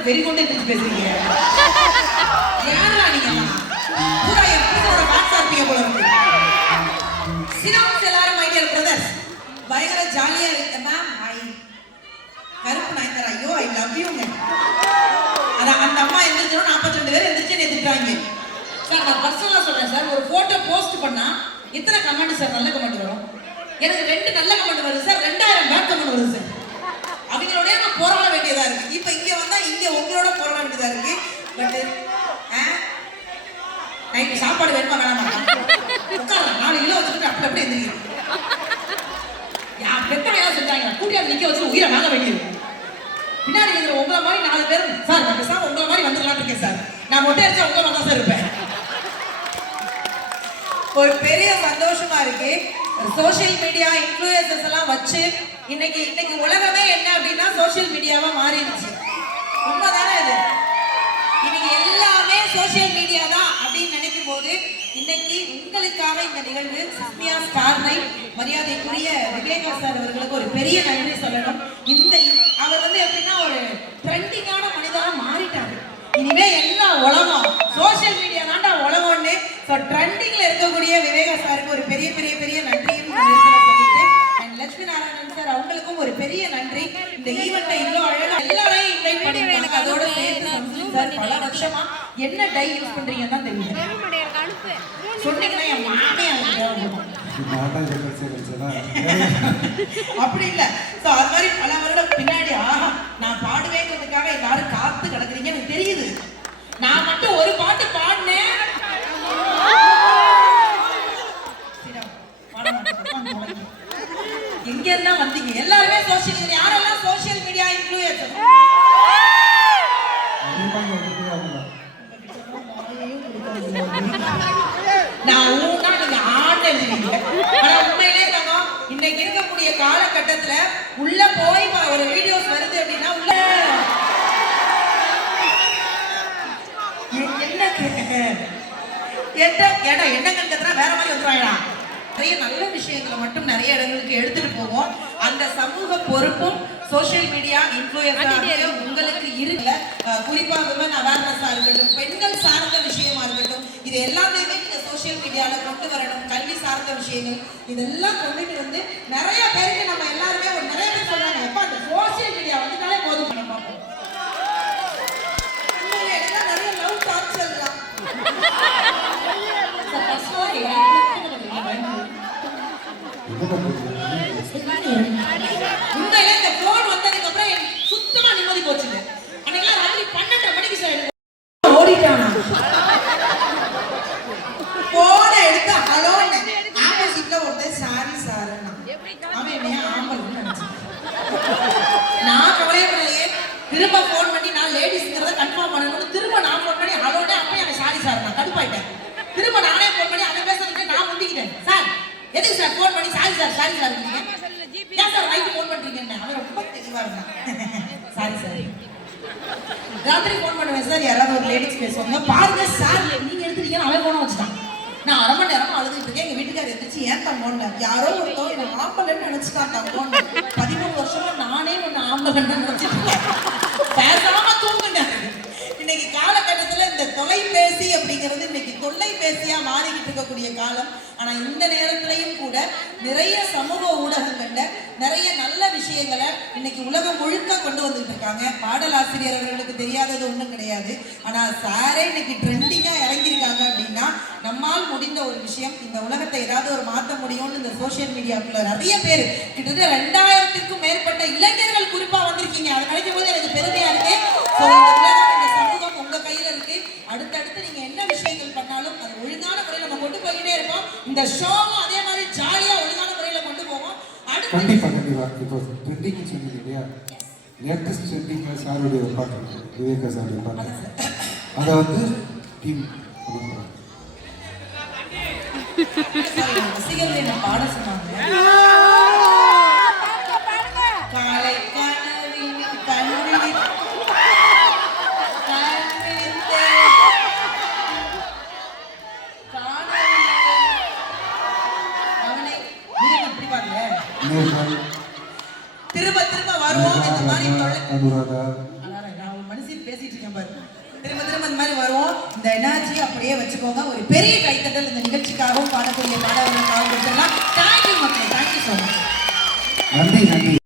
மாதிரி வெறி கொண்டு பேசுறீங்க. யாரா நீங்க பூரா எபிசோட பாக்ஸ் ஆர்பியா போல இருக்கு. சினாம்ஸ் எல்லாரும் மை டியர் பிரதர்ஸ் பயங்கர ஜாலியா இருக்கு மேம். கருப்பு நயன்தாரா ஐயோ ஐ லவ் யூ மேம். அதான் அந்த அம்மா எந்திரிச்சோம் 42 பேர் எந்திரிச்சு எதிர்த்தாங்க சார். நான் பர்சனலா சொல்றேன் சார், ஒரு போட்டோ போஸ்ட் பண்ணா இத்தனை கமெண்ட் சார் நல்ல கமெண்ட் வரும். எனக்கு 2 நல்ல கமெண்ட் வருது சார், 2000 பேட் கமெண்ட் வருது சார். அவங்களோட நான் போராட வேண்டியதா இருக்கு. இப்ப இங்க வந்தா இங்க உங்களோட போராட வேண்டியதா இருக்கு. பட் நைட்டு சாப்பாடு வேணுமா வேணாமா உட்கார 4 கிலோ வச்சுட்டு அப்படி அப்படியே எந்திரிக்கிறேன். பெத்தனையா செஞ்சாங்க கூட்டியாந்து நிக்க வச்சு உயிரை வாங்க வேண்டியது. பின்னாடி இருக்கிற உங்களை மாதிரி 4 பேர் சார் நான் பேசாம உங்களை மாதிரி வந்துடலான்னு இருக்கேன் சார். நான் மொட்டை அடிச்சா உங்களை மாதிரி தான் சார் இருப்பேன். ஒரு பெரிய சந்தோஷமா இருக்கு. சோசியல் மீடியா இன்ஃப்ளூயன்சர்ஸ் எல்லாம் வச்சு இன்னைக்கு உலகமே என்ன அப்படின்னா சோசியல் மீடியாவா மாறிடுச்சு. உண்மைதானே இது? இன்னைக்கு எல்லாமே சோசியல் மீடியா தான் அப்படின்னு நினைக்கும் போது இன்னைக்கு உங்களுக்காக இந்த நிகழ்வு சிஸ்மியா ஸ்டார் நைட் மரியாதைக்குரிய விவேகா சார் அவர்களுக்கு ஒரு பெரிய நன்றி சொல்லணும். அவர் வந்து எப்படின்னா ஒரு ட்ரெண்டிங்கான மனிதனா மாறிட்டாரு. இனிமே எல்லா உலகம் சோசியல் மீடியா தாண்டா உலகம்னு ட்ரெண்டிங்ல இருக்கக்கூடிய விவேகா சாருக்கு ஒரு பெரிய பெரிய பெரிய நன்றியும் சொல்லிட்டு லட்சுமி நாராயணன் சார் அவங்களுக்கும் ஒரு பெரிய நன்றி. இந்த ஈவெண்ட்டை இவ்வளோ அழகா எல்லாரையும் இன்வைட் பண்ணிருக்காங்க. அதோட சேர்த்து சார் பல வருஷமா என்ன டை யூஸ் பண்றீங்கன்னு தான் தெரியும். சொன்னீங்கன்னா என் மாமே அப்படி இல்ல. அது மாதிரி பல வருடம் பின்னாடி நான் பாடுவேங்கிறதுக்காக எல்லாரும் காத்து கிடக்குறீங்க எனக்கு தெரியுது. நான் மட்டும் ஒரு பாட்டு பாடினேன். எங்க இருந்தா வந்தீங்க? எல்லாருமே சோசியல் மீடியா. யாரெல்லாம் சோசியல் மீடியா இன்ஃப்ளூயன்சர்? நான் ஊனா நீங்க ஆண் எழுதுவீங்க. ஆனா உண்மையிலே தாங்க இன்னைக்கு இருக்கக்கூடிய காலகட்டத்துல உள்ள போய் ஒரு வீடியோஸ் வருது அப்படின்னா உள்ள என்ன என்னங்கிறதுனா வேற மாதிரி வந்துருவாங்களா? நிறைய நல்ல விஷயங்களை மட்டும் நிறைய இடங்களுக்கு எடுத்துட்டு போவோம். அந்த சமூக பொறுப்பும் சோசியல் மீடியா இன்ஃப்ளூயன்சர் உங்களுக்கு இருக்குல்ல. குறிப்பா விமன் அவேர்னஸா இருக்கட்டும், பெண்கள் சார்ந்த விஷயமா இருக்கட்டும், இது எல்லாத்தையுமே நீங்க சோசியல் மீடியால கொண்டு வரணும். கல்வி சார்ந்த விஷயங்கள் இதெல்லாம் கொண்டுட்டு வந்து நிறைய பேருக்கு நம்ம எல்லாருமே நிறைய பேர் சொல்றாங்க எப்ப அந்த சோசியல் மீடியா வந்துட்டாலே போதும் பண்ண பார்ப்போம். நிறைய லவ் டார்ச்சர் தான் உண்மையிலே இந்த போன் வந்ததுக்கு அப்புறம் சுத்தமா நிம்மதி போச்சுங்க. அன்னைக்கு ராத்திரி 12 மணிக்கு சார் ஓடிட்டானா போன எடுத்து ஹலோ ஆப்போசிட்ல ஒருத்தர் சாரி சார் அவன் என்னைய ஆம்பல் நினைச்சான். நான் கவலைப்படலையே. திரும்ப போன் பண்ணி நான் லேடிஸ்ங்கிறத கன்ஃபார்ம் பண்ணணும்னு திரும்ப நான் போன் பண்ணி ஹலோட அப்ப எனக்கு சாரி சார் நான் கடுப்பாயிட்டேன். திரும்ப நானே போன் பண்ணி அவன் பேசுறதுக்கு நான் முந்திக்கிட்டேன். சார் எதுக்கு சார் போன் பண்ணி சாரி சார் ஏன் சார் ரைட்டு போன் பண்றீங்கன்னு அவன் ரொம்ப தெளிவா இருந்தான். சாரி சார் ராத்திரி போன் பண்ணுவேன் சார், யாராவது ஒரு லேடிஸ் பேசுவாங்க பாருங்க சார் நீங்க எடுத்துட்டீங்கன்னு அவன் போன வச்சுட்டான். நான் 1/2 மணி நேரமா அழுதுட்டு இருக்கேன். எங்க வீட்டுக்காரர் எதிர்த்து ஏன் தான் போன யாரோ ஒருத்தவங்க என்ன ஆம்பலன்னு நினைச்சுட்டான். போன் 13 வருஷமா நானே ஒன்னு ஆம்பலன்னு நினைச்சிட்டு இருக்கேன். பேசாம தூங்குனேன். இன்னைக்கு காலகட்டத்துல இந்த தொலைபேசி அப்படிங்கிறது இன்னைக்கு தொல்லைபேசியா மாறிக்கிட்டு இருக்கக்கூடிய காலம். ஆனா இந்த நேரத்திலையும் கூட நிறைய சமூக ஊடகங்கள்ல நிறைய நல்ல விஷயங்களை இன்னைக்கு உலகம் முழுக்க கொண்டு வந்துட்டு இருக்காங்க. பாடலாசிரியர் அவர்களுக்கு தெரியாதது ஒண்ணும் கிடையாது. ஆனா சாரே இன்னைக்கு ட்ரெண்டிங்கா இறங்கியிருக்காங்க அப்படின்னா நம்மால் முடிந்த ஒரு விஷயம் இந்த உலகத்தை ஏதாவது ஒரு மாற்ற முடியும்னு இந்த சோசியல் மீடியாக்குள்ள நிறைய பேர் கிட்டத்தட்ட 2000க்கும் மேற்பட்ட இளைஞர்கள் குறிப்பா வந்திருக்கீங்க. அதை நினைக்கும் போது எனக்கு பெருமையா இருக்கு. இந்த சமூகம் உங்க கையில இருக்கு. அடுத்தடுத்து நீங்க என்ன விஷயங்கள் பண்ணாலும் அது ஒழுங்கான முறையில் நம்ம கொண்டு போய்கிட்டே இருப்போம். இந்த ஷோவும் அதே மாதிரி ஜாலியா ஒழுங்கான முறையில கொண்டு போவோம். கண்டிப்பா இப்போ ட்ரெண்டிங் சொன்னீங்க இல்லையா, லேட்டஸ்ட் ட்ரெண்டிங் சாருடைய பாட்டு விவேகா சாருடைய பாட்டு அதை வந்து டீம் ரசிகர்கள் பாட சொன்னாங்க. காலை கனவின் கண்ணில் திரும்ப திரும்ப வருவோம். இந்த மாதிரி மனுஷன் திரும்ப இந்த மாதிரி வருவோம். இந்த எனர்ஜி அப்படியே வச்சுக்கோங்க. ஒரு பெரிய கைத்தட்டல் இந்த நிகழ்ச்சிக்காகவும் பாடக்கூடிய பாடல்களுக்காகவும்